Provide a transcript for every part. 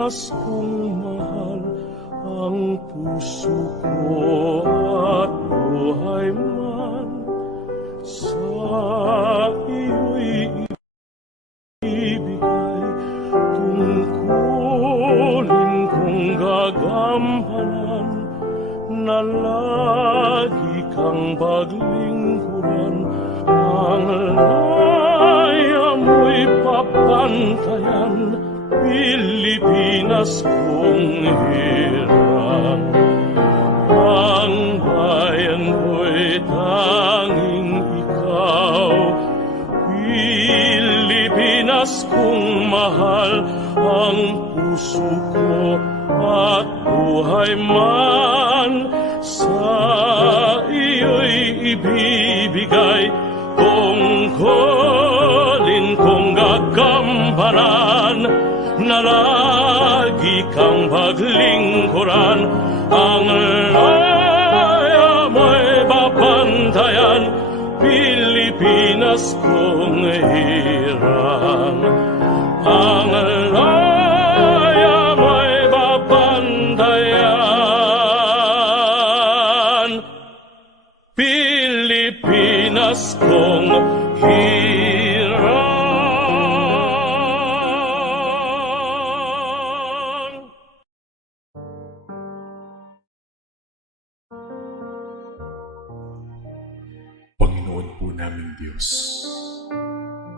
Pilipinas kong mahal, ang puso ko at buhay man sa iyo'y ibigay. Tungkulin kong gagampanan na lagi kang paglingkuran, ang laya mo'y papantayan, Pilipinas kong hirang. Ang bayan ko'y tanging ikaw, Pilipinas kong mahal, ang puso ko at buhay man sa iyo'y ibibigay. Tungkulin kong gagampanan na lagi kang paglingkuran, ang laya mo'y papantayan, Pilipinas kong hirang. Ang laya mo'y papantayan, Pilipinas kong hirang. Panginoon po naming Diyos,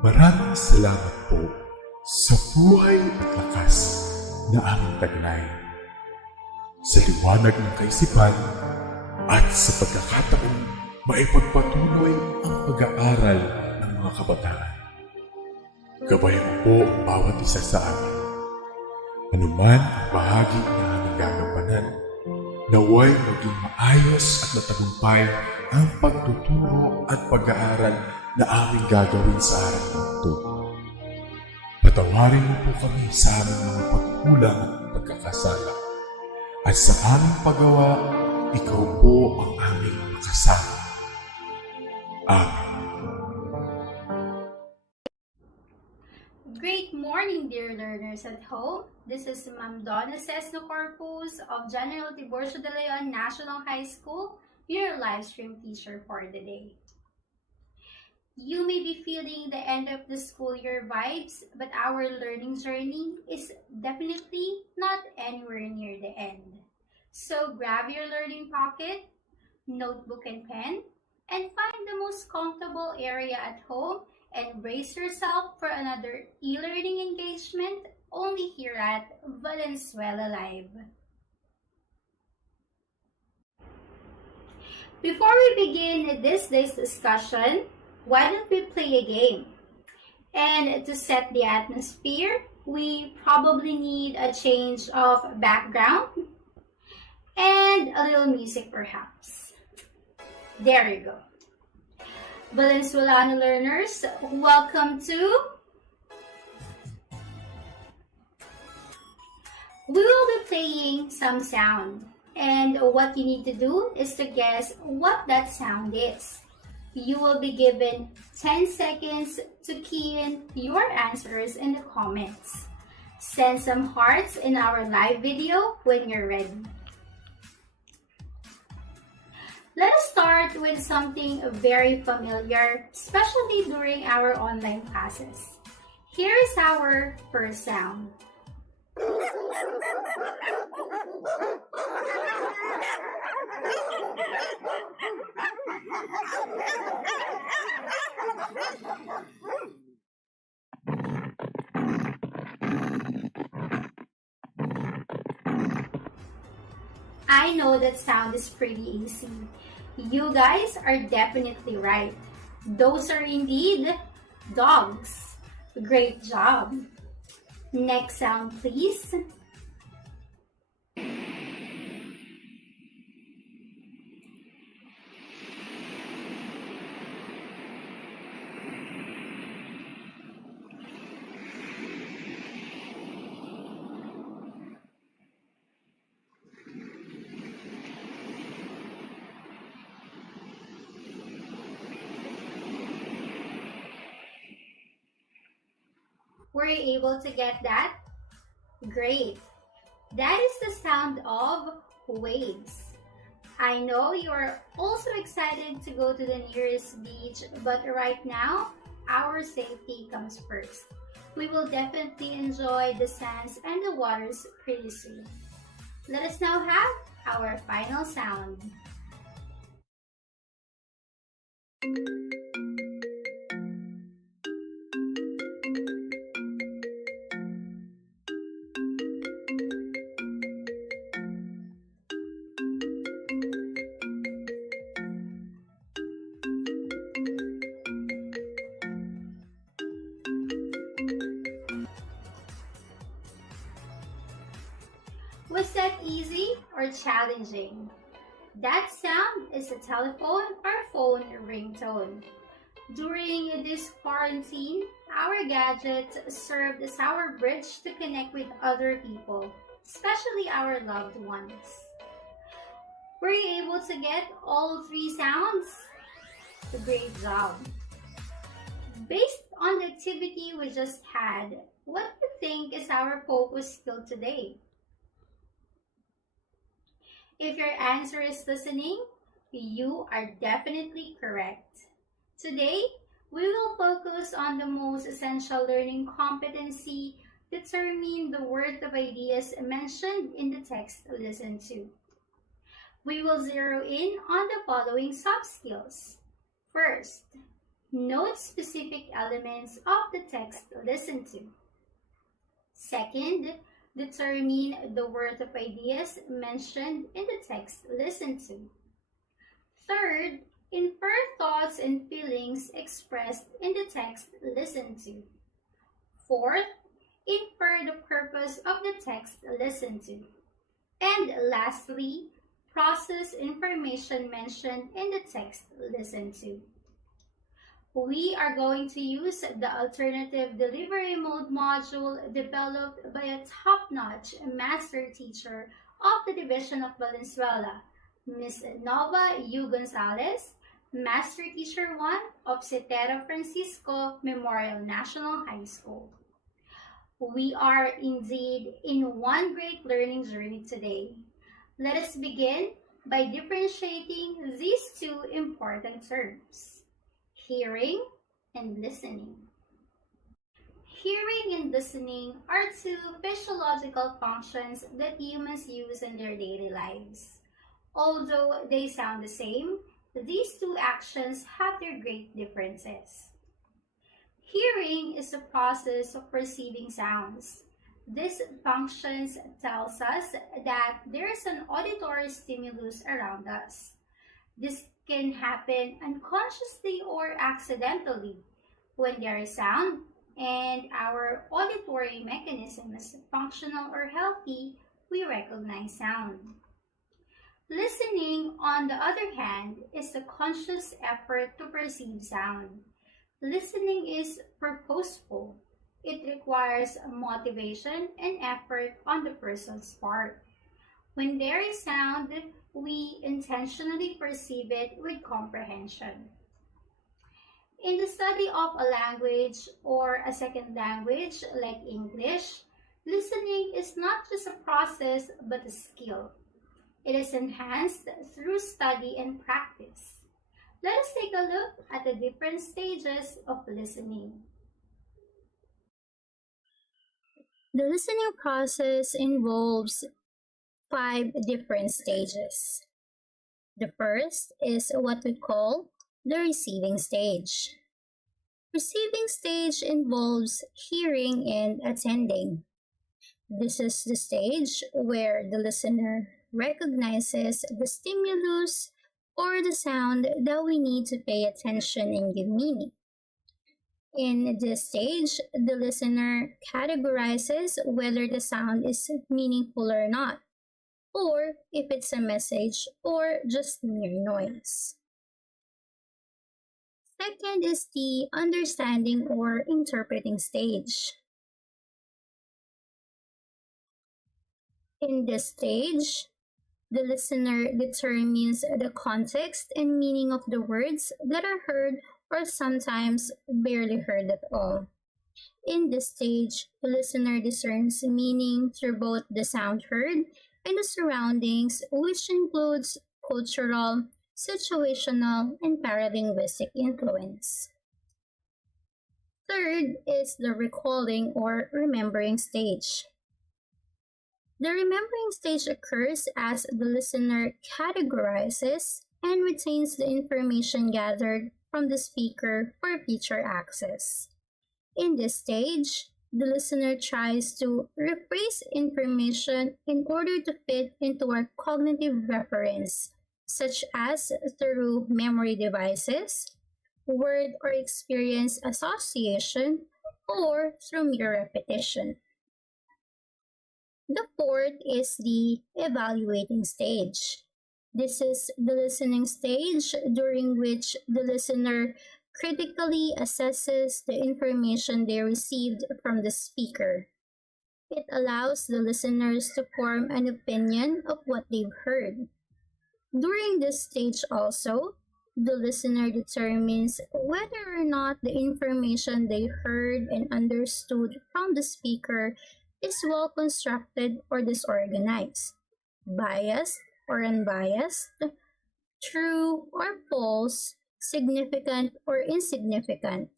maraming salamat po sa buhay at lakas na aming taglay, sa liwanag ng kaisipan at sa pagkakataon maipagpatuloy ang pag-aaral ng mga kabataan. Gabayan mo po ang bawat isa sa amin. Anuman ang bahagi na aming gagampanan, naway maging maayos at matagumpay ang pagtuturo at pag-aaral na aming gagawin sa araw na ito. Patawarin mo po kami sa aming mga pagkulang at pagkakasala. At sa aming paggawa, ikaw po ang aming makasama. Amen. Great morning, dear learners at home. This is Ma'am Donna Sesno Corpuz of General Tiburcio de Leon National High School, your live stream teacher for the day. You may be feeling the end of the school year vibes, but our learning journey is definitely not anywhere near the end. So grab your learning pocket, notebook and pen, and find the most comfortable area at home and brace yourself for another e-learning engagement only here at Valenzuela Live. Before we begin this day's discussion, why don't we play a game? And to set the atmosphere, we probably need a change of background and a little music perhaps. There you go. Valenzuelano learners, welcome to... We will be playing some sound, and what you need to do is to guess what that sound is. You will be given 10 seconds to key in your answers in the comments. Send some hearts in our live video when you're ready. Let us start with something very familiar, especially during our online classes. Here is our first sound. I know that sound is pretty easy. You guys are definitely right. Those are indeed dogs. Great job. Next sound, please. Were you able to get that? Great. That is the sound of waves. I know you're also excited to go to the nearest beach, but right now, our safety comes first. We will definitely enjoy the sands and the waters pretty soon. Let us now have our final sound. Was that easy or challenging? That sound is a telephone or phone ringtone. During this quarantine, our gadgets served as our bridge to connect with other people, especially our loved ones. Were you able to get all three sounds? A great job. Based on the activity we just had, what do you think is our focus skill today? If your answer is listening, you are definitely correct. Today, we will focus on the most essential learning competency, determine the worth of ideas mentioned in the text listened to. We will zero in on the following soft skills. First, note specific elements of the text listened to. Second, determine the worth of ideas mentioned in the text listened to. Third, infer thoughts and feelings expressed in the text listened to. Fourth, infer the purpose of the text listened to. And lastly, process information mentioned in the text listened to. We are going to use the alternative delivery mode module developed by a top-notch master teacher of the Division of Valenzuela, Ms. Nova U. Gonzalez, Master Teacher 1 of Cetera Francisco Memorial National High School. We are indeed in one great learning journey today. Let us begin by differentiating these two important terms: hearing and listening. Hearing and listening are two physiological functions that humans use in their daily lives. Although they sound the same, these two actions have their great differences. Hearing is the process of perceiving sounds. This function tells us that there is an auditory stimulus around us. This can happen unconsciously or accidentally. When there is sound and our auditory mechanism is functional or healthy, we recognize sound. Listening, on the other hand, is a conscious effort to perceive sound. Listening is purposeful. It requires motivation and effort on the person's part. When there is sound, we intentionally perceive it with comprehension. In the study of a language or a second language like English, listening is not just a process but a skill. It is enhanced through study and practice. Let us take a look at the different stages of listening. The listening process involves 5 different stages. The first is what we call the receiving stage. Receiving stage involves hearing and attending. This is the stage where the listener recognizes the stimulus or the sound that we need to pay attention and give meaning. In this stage, the listener categorizes whether the sound is meaningful or not, or if it's a message or just mere noise. Second is the understanding or interpreting stage. In this stage, the listener determines the context and meaning of the words that are heard or sometimes barely heard at all. In this stage, the listener discerns meaning through both the sound heard and the surroundings, which includes cultural, situational, and paralinguistic influence. Third is the recalling or remembering stage. The remembering stage occurs as the listener categorizes and retains the information gathered from the speaker for future access. In this stage, the listener tries to rephrase information in order to fit into our cognitive reference, such as through memory devices, word or experience association, or through mere repetition. The fourth is the evaluating stage. This is the listening stage during which the listener critically assesses the information they received from the speaker. It allows the listeners to form an opinion of what they've heard. During this stage also, the listener determines whether or not the information they heard and understood from the speaker is well constructed or disorganized, biased or unbiased, true or false, significant or insignificant.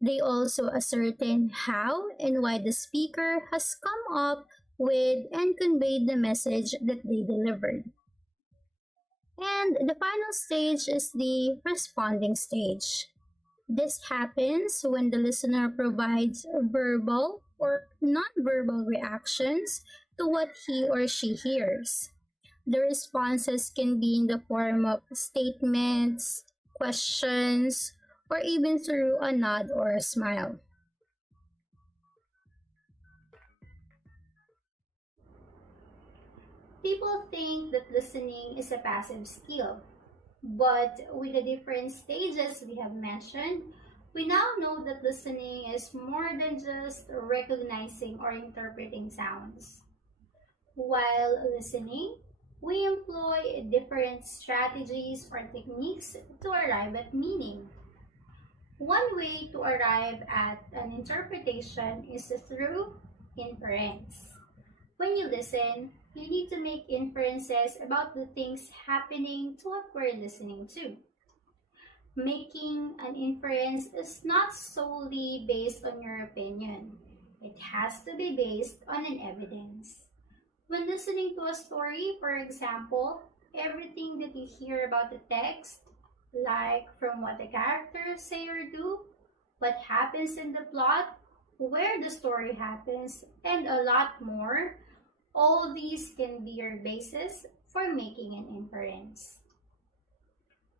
They also ascertain how and why the speaker has come up with and conveyed the message that they delivered. And the final stage is the responding stage. This happens when the listener provides verbal or nonverbal reactions to what he or she hears. The responses can be in the form of statements, questions, or even through a nod or a smile. People think that listening is a passive skill, but with the different stages we have mentioned, we now know that listening is more than just recognizing or interpreting sounds. While listening, we employ different strategies or techniques to arrive at meaning. One way to arrive at an interpretation is through inference. When you listen, you need to make inferences about the things happening to what we're listening to. Making an inference is not solely based on your opinion. It has to be based on an evidence. When listening to a story, for example, everything that you hear about the text, like from what the characters say or do, what happens in the plot, where the story happens, and a lot more, all these can be your basis for making an inference.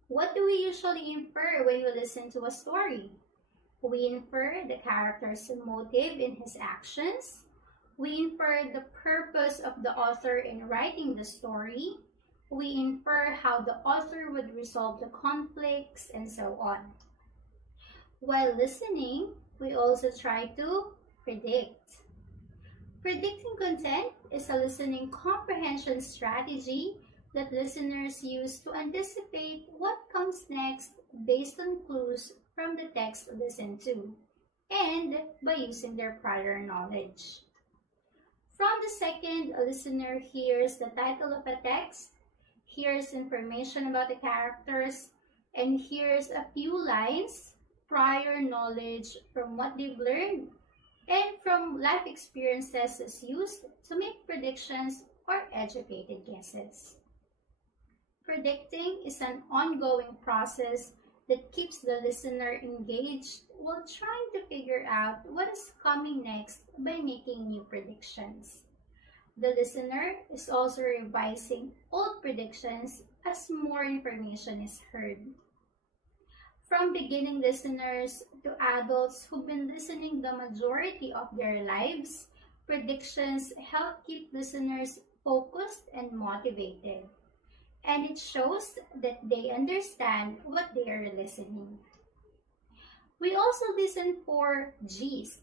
What do we usually infer when we listen to a story? We infer the character's motive in his actions. We infer the purpose of the author in writing the story. We infer how the author would resolve the conflicts, and so on. While listening, we also try to predict. Predicting content is a listening comprehension strategy that listeners use to anticipate what comes next based on clues from the text listened to, and by using their prior knowledge. From the second a listener hears the title of a text, hears information about the characters, and hears a few lines, prior knowledge from what they've learned, and from life experiences is used to make predictions or educated guesses. Predicting is an ongoing process that keeps the listener engaged while trying to figure out what is coming next by making new predictions. The listener is also revising old predictions as more information is heard. From beginning listeners to adults who've been listening the majority of their lives, predictions help keep listeners focused and motivated. And it shows that they understand what they are listening. We also listen for gist.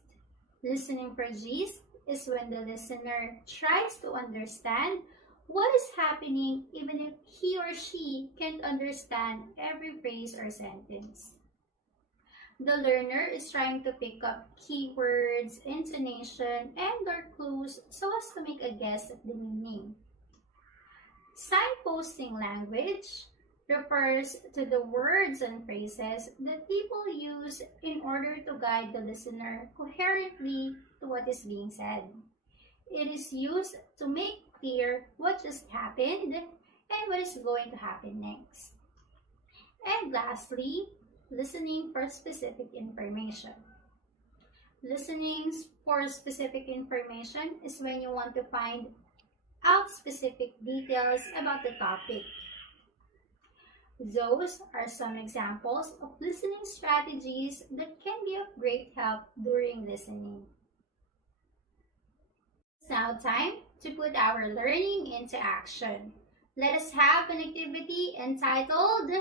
Listening for gist is when the listener tries to understand what is happening even if he or she can't understand every phrase or sentence. The learner is trying to pick up keywords, intonation, and or clues so as to make a guess at the meaning. Signposting language refers to the words and phrases that people use in order to guide the listener coherently to what is being said. It is used to make clear what just happened and what is going to happen next. And lastly, listening for specific information. Listening for specific information is when you want to find out specific details about the topic. Those are some examples of listening strategies that can be of great help during listening. It's now time to put our learning into action. Let us have an activity entitled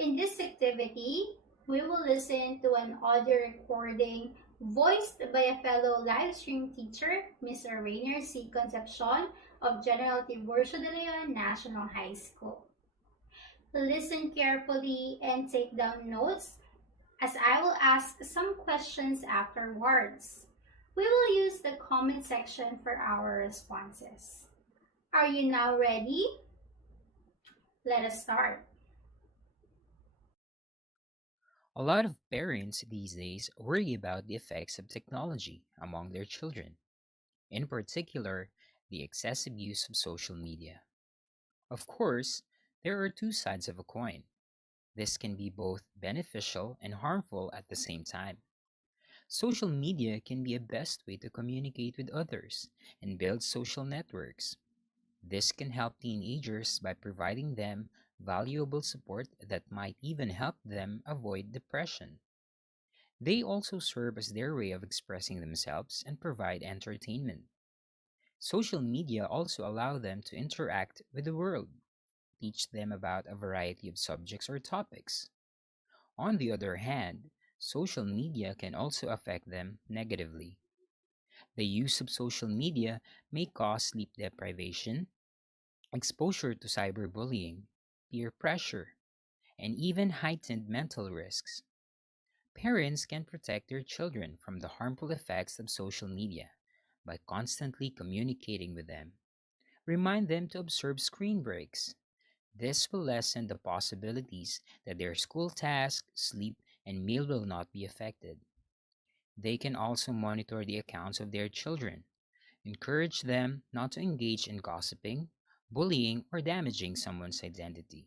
In this activity, we will listen to an audio recording voiced by a fellow live stream teacher, Mr. Rainier C. Concepcion of General Tiburcio de Leon National High School. Listen carefully and take down notes as I will ask some questions afterwards. We will use the comment section for our responses. Are you now ready? Let us start. A lot of parents these days worry about the effects of technology among their children, in particular, the excessive use of social media. Of course, there are two sides of a coin. This can be both beneficial and harmful at the same time. Social media can be a best way to communicate with others and build social networks. This can help teenagers by providing them valuable support that might even help them avoid depression. They also serve as their way of expressing themselves and provide entertainment. Social media also allow them to interact with the world, teach them about a variety of subjects or topics. On the other hand, social media can also affect them negatively. The use of social media may cause sleep deprivation, exposure to cyberbullying, peer pressure, and even heightened mental risks. Parents can protect their children from the harmful effects of social media by constantly communicating with them. Remind them to observe screen breaks. This will lessen the possibilities that their school tasks, sleep, and meal will not be affected. They can also monitor the accounts of their children. Encourage them not to engage in gossiping, bullying, or damaging someone's identity.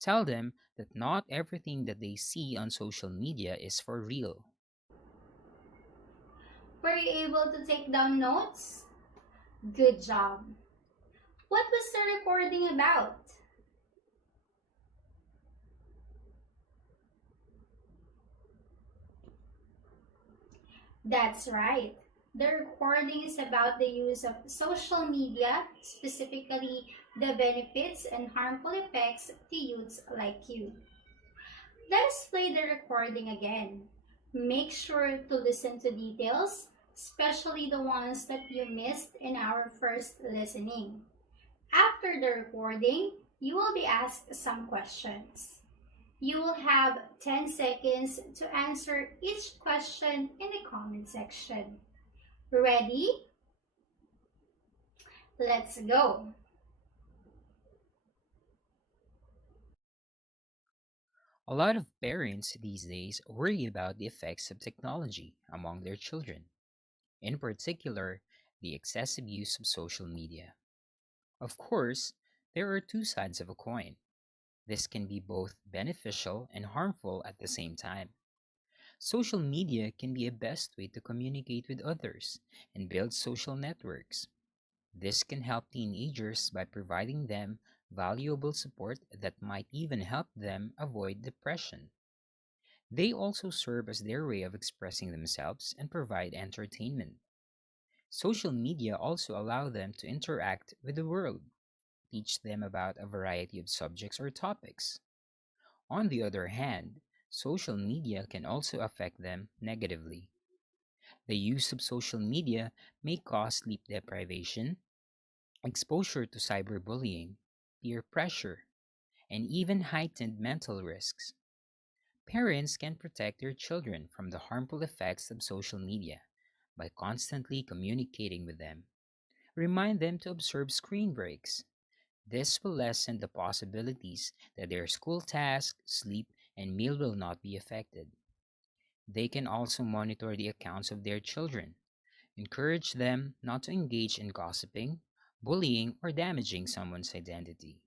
Tell them that not everything that they see on social media is for real. Were you able to take down notes? Good job. What was the recording about? That's right. The recording is about the use of social media, specifically the benefits and harmful effects to youths like you. Let us play the recording again. Make sure to listen to details, especially the ones that you missed in our first listening. After the recording, you will be asked some questions. You will have 10 seconds to answer each question in the comment section. Ready? Let's go. A lot of parents these days worry about the effects of technology among their children, in particular, the excessive use of social media. Of course, there are two sides of a coin. This can be both beneficial and harmful at the same time. Social media can be a best way to communicate with others and build social networks. This can help teenagers by providing them valuable support that might even help them avoid depression. They also serve as their way of expressing themselves and provide entertainment. Social media also allow them to interact with the world, teach them about a variety of subjects or topics. On the other hand, social media can also affect them negatively. The use of social media may cause sleep deprivation, exposure to cyberbullying, peer pressure, and even heightened mental risks. Parents can protect their children from the harmful effects of social media by constantly communicating with them. Remind them to observe screen breaks. This will lessen the possibilities that their school tasks, sleep, and meal will not be affected. They can also monitor the accounts of their children. Encourage them not to engage in gossiping, bullying, or damaging someone's identity.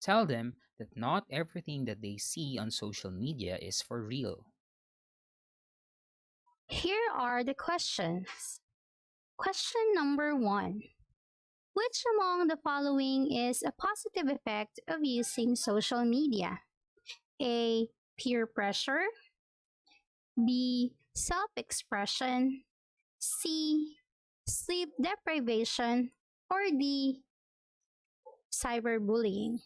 Tell them that not everything that they see on social media is for real. Here are the questions. Question number 1. Which among the following is a positive effect of using social media? A. Peer pressure. B. Self-expression. C. Sleep deprivation. Or D. Cyberbullying.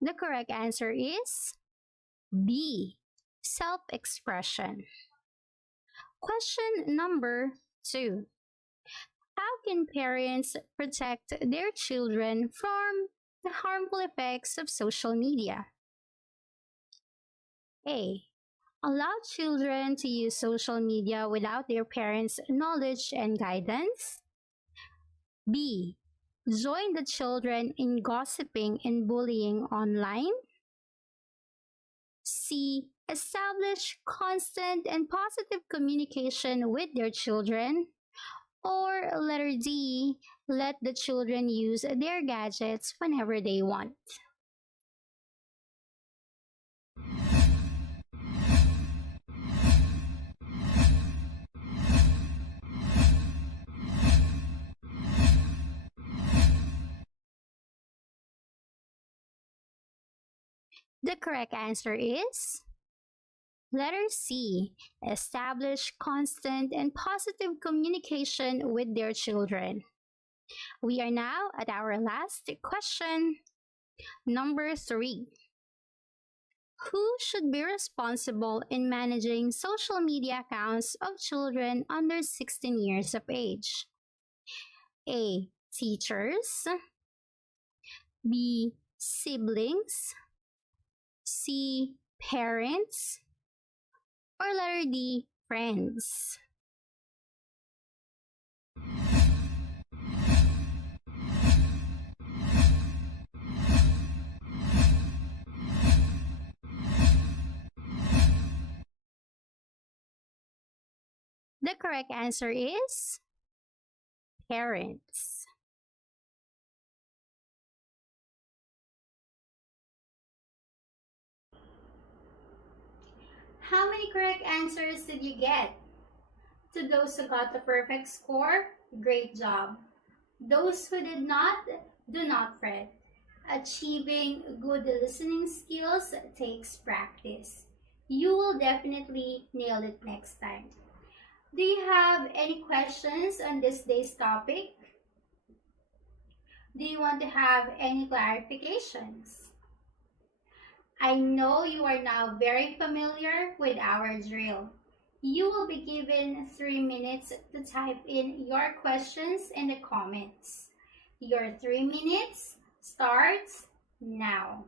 The correct answer is B. Self-expression. Question number 2. How can parents protect their children from the harmful effects of social media? A. Allow children to use social media without their parents' knowledge and guidance. B. Join the children in gossiping and bullying online. C. Establish constant and positive communication with their children. Or letter D. Let the children use their gadgets whenever they want. The correct answer is letter C. Establish constant and positive communication with their children. We are now at our last question. Number 3. Who should be responsible in managing social media accounts of children under 16 years of age? A. Teachers. B. Siblings. C. Parents. Or letter D. Friends. The correct answer is parents. How many correct answers did you get? To those who got the perfect score, great job. Those who did not, do not fret. Achieving good listening skills takes practice. You will definitely nail it next time. Do you have any questions on this day's topic? Do you want to have any clarifications? I know you are now very familiar with our drill. You will be given 3 minutes to type in your questions in the comments. Your 3 minutes starts now.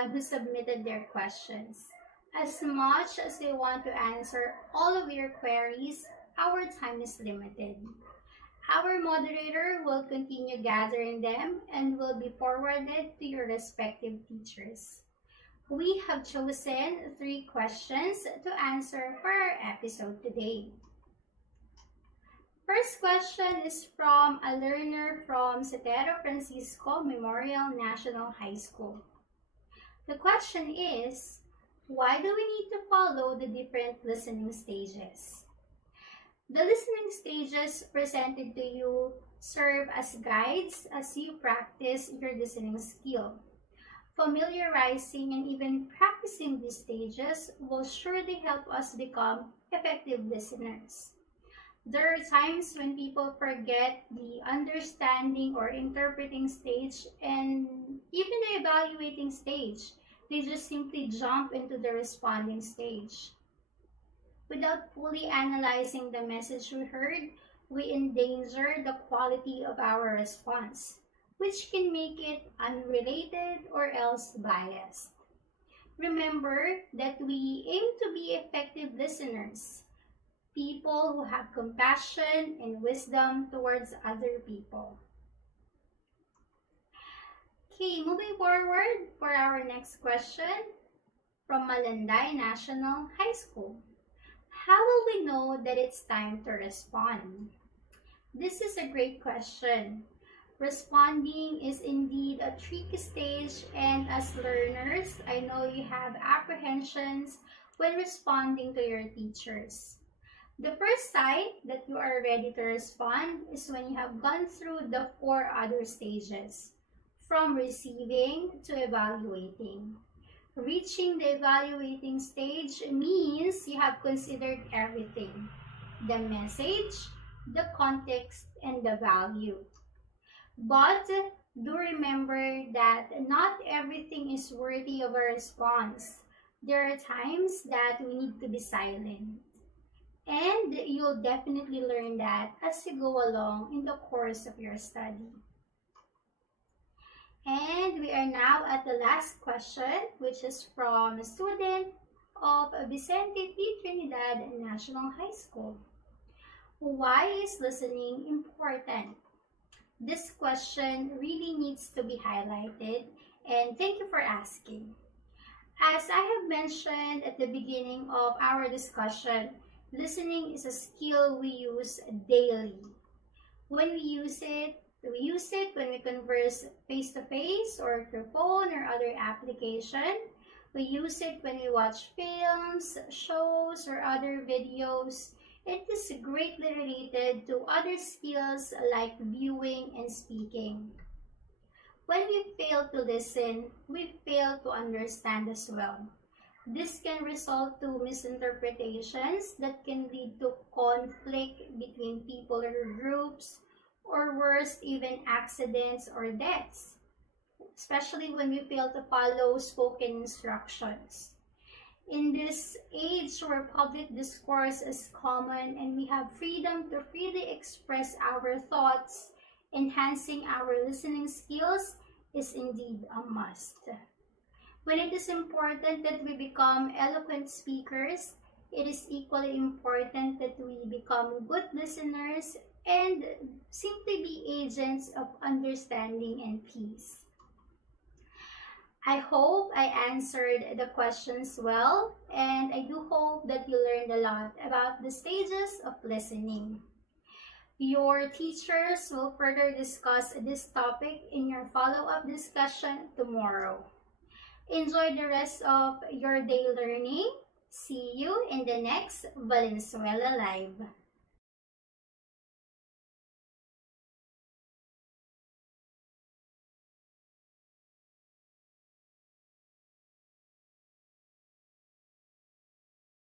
everyone who submitted their questions. As much as we want to answer all of your queries, our time is limited. Our moderator will continue gathering them and will be forwarded to your respective teachers. We have chosen 3 questions to answer for our episode today. First question is from a learner from Setero Francisco Memorial National High School. The question is, why do we need to follow the different listening stages? The listening stages presented to you serve as guides as you practice your listening skill. Familiarizing and even practicing these stages will surely help us become effective listeners. There are times when people forget the understanding or interpreting stage and even the evaluating stage. They just simply jump into the responding stage. Without fully analyzing the message we heard, we endanger the quality of our response, which can make it unrelated or else biased. Remember that we aim to be effective listeners, people who have compassion and wisdom towards other people. Okay, moving forward for our next question from Malanday National High School. How will we know that it's time to respond? This is a great question. Responding is indeed a tricky stage, and as learners, I know you have apprehensions when responding to your teachers. The first sign that you are ready to respond is when you have gone through the 4 other stages, from receiving to evaluating. Reaching the evaluating stage means you have considered everything: the message, the context, and the value. But do remember that not everything is worthy of a response. There are times that we need to be silent. And you'll definitely learn that as you go along in the course of your study. And we are now at the last question, which is from a student of Vicente P. Trinidad National High School. Why is listening important? This question really needs to be highlighted, and thank you for asking. As I have mentioned at the beginning of our discussion, listening is a skill we use daily. When we use it when we converse face-to-face or through phone or other application. We use it when we watch films, shows, or other videos. It is greatly related to other skills like viewing and speaking. When we fail to listen, we fail to understand as well. This can result to misinterpretations that can lead to conflict between people or groups, or worse, even accidents or deaths, especially when we fail to follow spoken instructions. In this age where public discourse is common and we have freedom to freely express our thoughts, enhancing our listening skills is indeed a must. When it is important that we become eloquent speakers, it is equally important that we become good listeners and simply be agents of understanding and peace. I hope I answered the questions well, and I do hope that you learned a lot about the stages of listening. Your teachers will further discuss this topic in your follow-up discussion tomorrow. Enjoy the rest of your day learning. See you in the next Valenzuela Live.